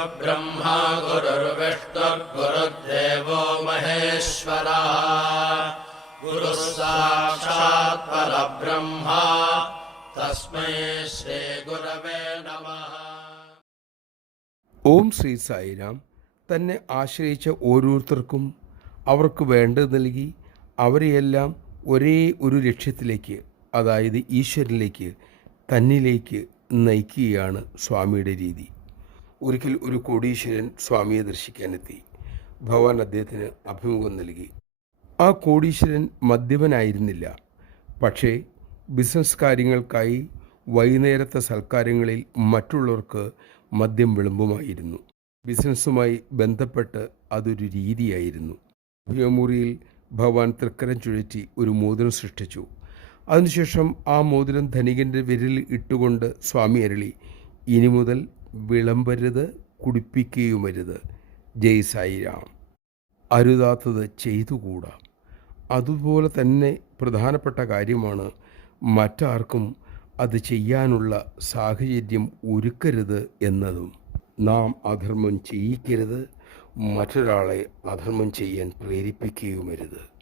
गुरुर्ब्रह्मा गुरुर्विष्णुर्गुरुर्देवो महेश्वरः गुरुः साक्षात् परब्रह्मा तस्मै श्रीगुरवे नमः ഓം ശ്രീ സായിരാം തന്നെ ആശ്രയിച്ച ഓരോരുത്തർക്കും അവർക്ക് വേണ്ടത് നൽകി അവരെയെല്ലാം ഒരേ ഒരു ലക്ഷ്യത്തിലേക്ക് അതായത് ഈശ്വരനിലേക്ക് തന്നിലേക്ക് നയിക്കുകയാണ് സ്വാമിയുടെ രീതി ഒരിക്കൽ ഒരു കോടീശ്വരൻ സ്വാമിയെ ദർശിക്കാനെത്തി. ഭഗവാൻ അദ്ദേഹത്തിന് അഭിമുഖം നൽകി. ആ കോടീശ്വരൻ മദ്യപനായിരുന്നില്ല. പക്ഷേ ബിസിനസ് കാര്യങ്ങൾക്കായി വൈകുന്നേരത്തെ സൽക്കാരങ്ങളിൽ മറ്റുള്ളവർക്ക് മദ്യം വിളമ്പുമായിരുന്നു. ബിസിനസ്സുമായി ബന്ധപ്പെട്ട് അതൊരു രീതിയായിരുന്നു. ഭീമമുറിയിൽ ഭഗവാൻ തൃക്കരം ചുഴറ്റി ഒരു മോതിരം സൃഷ്ടിച്ചു. അതിനുശേഷം ആ മോതിരം ധനികന്റെ വിരലിൽ ഇട്ടുകൊണ്ട് സ്വാമി അരളി ഇനി മുതൽ വിളമ്പരുത് കുടിപ്പിക്കുകയുമരുത്. ജയ് സായിരാം. അരുതാത്തത് ചെയ്തുകൂടാ. അതുപോലെ തന്നെ പ്രധാനപ്പെട്ട കാര്യമാണ് മറ്റാർക്കും അത് ചെയ്യാനുള്ള സാഹചര്യം ഒരുക്കരുത് എന്നതും. നാം അധർമ്മം ചെയ്യിക്കരുത് മറ്റൊരാളെ അധർമ്മം ചെയ്യാൻ പ്രേരിപ്പിക്കുകയുമരുത്.